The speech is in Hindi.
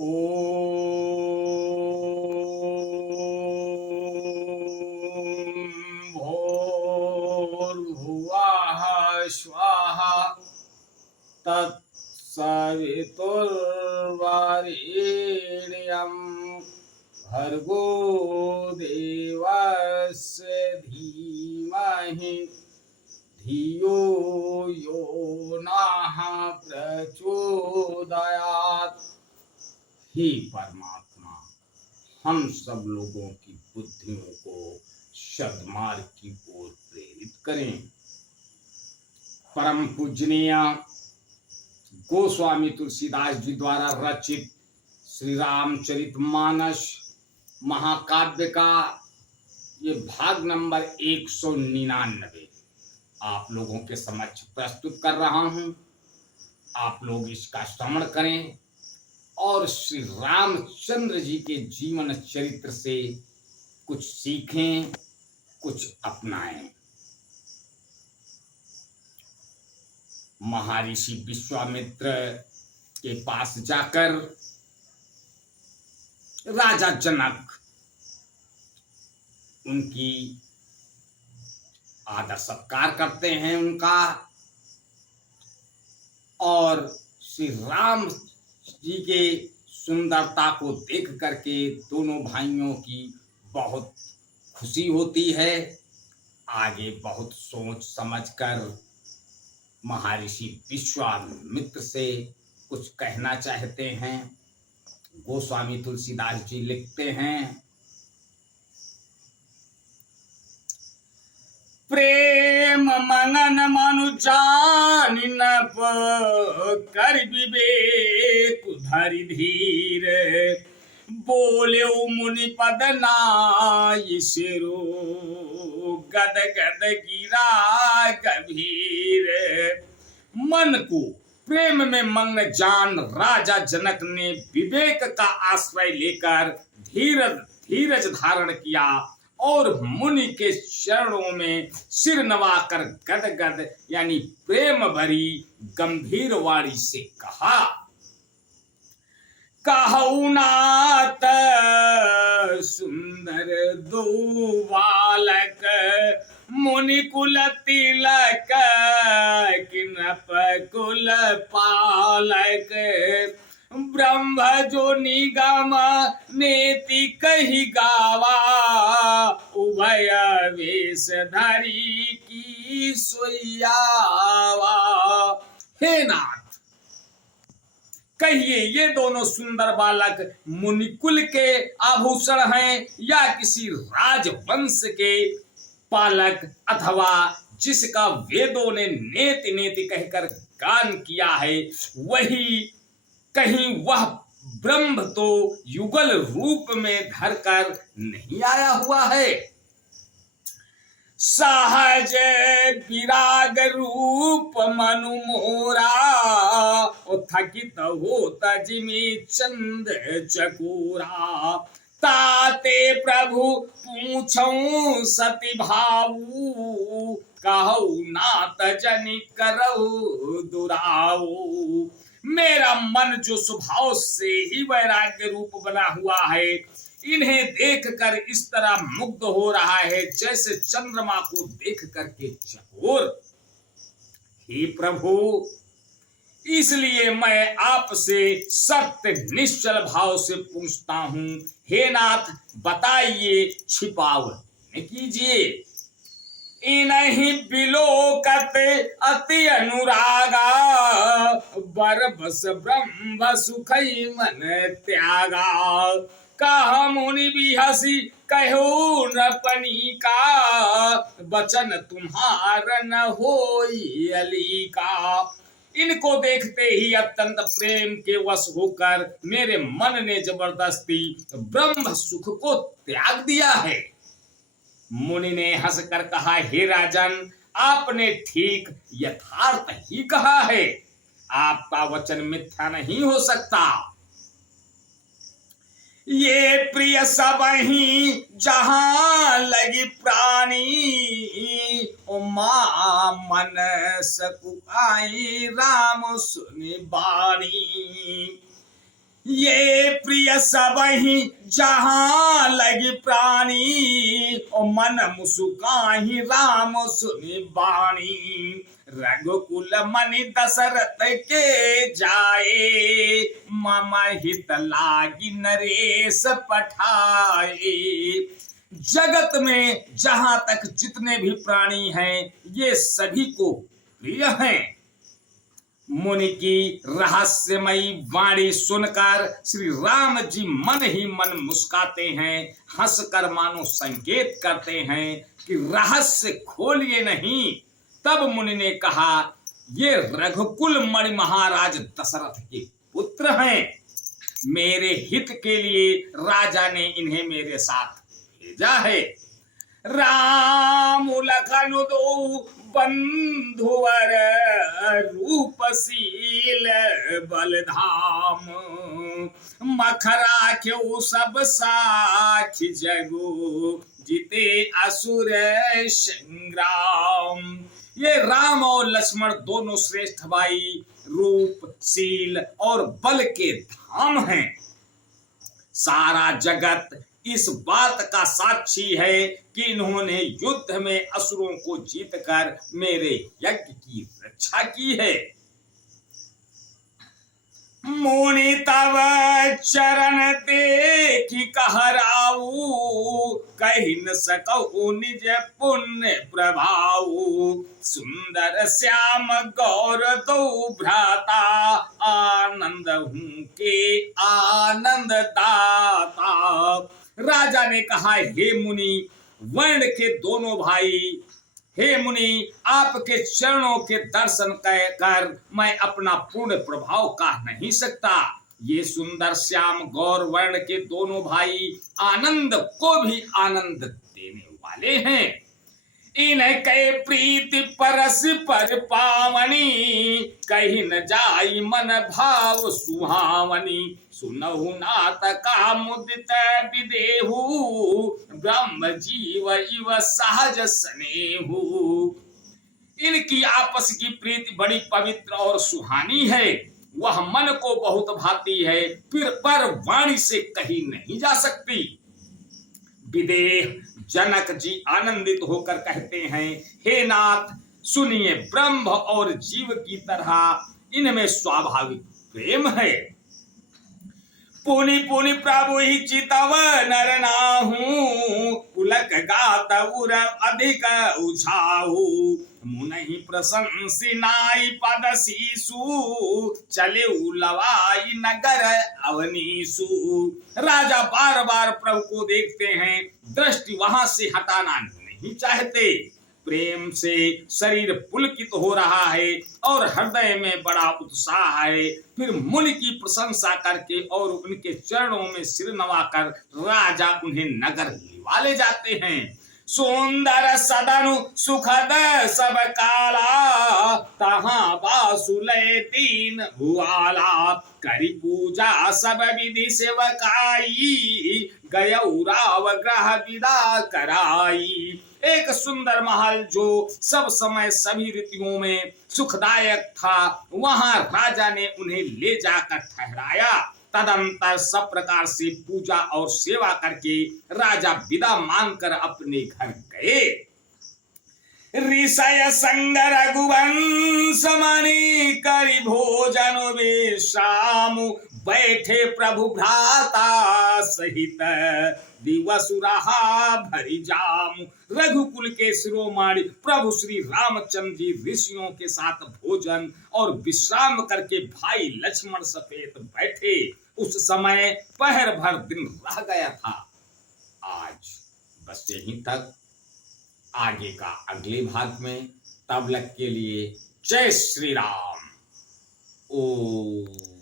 ॐ भूर्भुवः स्वः तत्सवितुर्वरेण्यं भर्गो देवस्य धीमहि धियो यो नः प्रचोदयात्। हे परमात्मा, हम सब लोगों की बुद्धियों को सद्मार्ग की ओर प्रेरित करें। परम पूजनीय गोस्वामी तुलसीदास जी द्वारा रचित श्री रामचरितमानस महाकाव्य का ये भाग नंबर 199 आप लोगों के समक्ष प्रस्तुत कर रहा हूं। आप लोग इसका श्रवण करें और श्री रामचंद्र जी के जीवन चरित्र से कुछ सीखें, कुछ अपनाएं। महर्षि विश्वामित्र के पास जाकर राजा जनक उनकी आदर सत्कार करते हैं उनका, और श्री राम जी के सुंदरता को देख करके दोनों भाइयों की बहुत खुशी होती है। आगे बहुत सोच समझकर महर्षि विश्वामित्र से कुछ कहना चाहते हैं। गोस्वामी तुलसीदास जी लिखते हैं, प्रेम मनन मनु जानि न कर विवेक धरि धीर, बोले मुनि पद नाई सिरो गद गद गिरा गभीर। मन को प्रेम में मग्न जान राजा जनक ने विवेक का आश्रय लेकर धीरज धारण किया और मुनि के चरणों में सिर नवाकर गदगद यानी प्रेम भरी गंभीर वाणी से कहा, कहु नाथ सुंदर दो बालक, मुनि कुल तिलक किनप कुल पालक, ब्रह्म जो निगम नेति कही गावा, उभय वेश धरी की सोयावा। हे नाथ, कहिए ये दोनों सुंदर बालक मुनिकुल के आभूषण हैं या किसी राजवंश के पालक, अथवा जिसका वेदों ने नेति नेति कहकर गान किया है, वही कहीं वह ब्रह्म तो युगल रूप में धरकर नहीं आया हुआ है। सहज विराग रूप मनु मोरा, थकित होता जिमी चंद चकोरा, ताते प्रभु पूछऊं सती भाऊ, कहू नाथ जनि करऊ दुराऊ। मेरा मन जो स्वभाव से ही वैराग्य रूप बना हुआ है, इन्हें देखकर इस तरह मुग्ध हो रहा है जैसे चंद्रमा को देख करके चकोर। हे प्रभु, इसलिए मैं आपसे सत्य निश्चल भाव से पूछता हूं, हे नाथ बताइए, छिपाव न कीजिए। इन्हीं बिलोकत अति अनुरागा, बरबस ब्रह्म सुखई मन त्यागा, कहा मुनि भी हसी कहो नपनी का, बचन तुम्हारा न होई अली का। इनको देखते ही अत्यंत प्रेम के वश होकर मेरे मन ने जबरदस्ती ब्रह्म सुख को त्याग दिया है। मुनि ने हंसकर कहा, हे राजन, आपने ठीक यथार्थ ही कहा है, आपका वचन मिथ्या नहीं हो सकता। ये प्रिय सब ही जहां लगी प्राणी, मां मन सकु आई राम सुनि बाणी। ये प्रिय सब ही जहां लगी प्राणी, ओ मन मुसुकाहि राम सुनि बाणी। रघुकुल मनि दशरथ के जाए, मम हित लागी नरेश पठाए। जगत में जहां तक जितने भी प्राणी हैं, ये सभी को प्रिय हैं। मुनि की रहस्यमयी वाणी सुनकर श्री राम जी मन ही मन मुस्काते हैं, हंसकर मानो संकेत करते हैं कि रहस्य खोलिए नहीं। तब मुनि ने कहा, ये रघुकुल मणि महाराज दशरथ के पुत्र हैं। मेरे हित के लिए राजा ने इन्हें मेरे साथ भेजा है। राम लखन दो बंधुवर, रूपशील बलधाम। मखरा क्यों सब साखी जगो, जीते असुर संग्राम। ये राम और लक्ष्मण दोनों श्रेष्ठ भाई, रूपशील और बल के धाम हैं। सारा जगत इस बात का साक्षी है कि इन्होंने युद्ध में असुरों को जीतकर मेरे यज्ञ की रक्षा की है। मुनि तव चरण देखि कहराऊ, कहि न सकहु निज पुण्य प्रभाऊ। सुंदर श्याम गौर दो भ्राता, आनंद हूं के आनंद दाता। राजा ने कहा, हे मुनि वर्ण के दोनों भाई, हे मुनि आपके चरणों के दर्शन कर मैं अपना पूर्ण प्रभाव कह नहीं सकता। ये सुंदर श्याम गौर वर्ण के दोनों भाई आनंद को भी आनंद देने वाले हैं। इनके प्रीति परस पर पावनी, कहीं न जाई मन भाव सुहावनी। सुनहु नाथ का मुदित विदेहु, ब्रह्म जीव इव सहज स्नेहु। इनकी आपस की प्रीति बड़ी पवित्र और सुहानी है, वह मन को बहुत भाती है, फिर पर वाणी से कही नहीं जा सकती। विदेह जनक जी आनंदित होकर कहते हैं, हे नाथ सुनिए, ब्रह्म और जीव की तरह इनमें स्वाभाविक प्रेम है। पुनि पुनि प्रभु ही चितव नर नाहू, पुलक गात उर अधिक उछाहू। मुनहि प्रशंसी नाई पद सीसु, चले उलवाई नगर अवनीसु। राजा बार बार प्रभु को देखते हैं, दृष्टि वहां से हटाना नहीं चाहते। प्रेम से शरीर पुलकित हो रहा है और हृदय में बड़ा उत्साह है। फिर मुनि की प्रशंसा करके और उनके चरणों में सिर नवाकर राजा उन्हें नगर ले जाते हैं। सुंदर सदनु सुखद सब काला, तहां बासुलय तीन भुआला। करी पूजा सब विधि सेवकाई, गयौ राव ग्रह विदा कराई। एक सुंदर महल जो सब समय सभी ऋतुओं में सुखदायक था, वहां राजा ने उन्हें ले जाकर ठहराया। तदंतर सब प्रकार से पूजा और सेवा करके राजा विदा मांगकर अपने घर गए। ऋषय संग रघुवंश मणि, करि भोजन विश्राम। बैठे प्रभु भ्राता सहित, दिवस रहा भरी जाम। रघुकुल के शिरोमणि प्रभु श्री रामचंद्र जी ऋषियों के साथ भोजन और विश्राम करके भाई लक्ष्मण समेत बैठे। उस समय पहर भर दिन रह गया था। आज बस यहीं तक, आगे का अगले भाग में। तब तक के लिए जय श्री राम। ओम।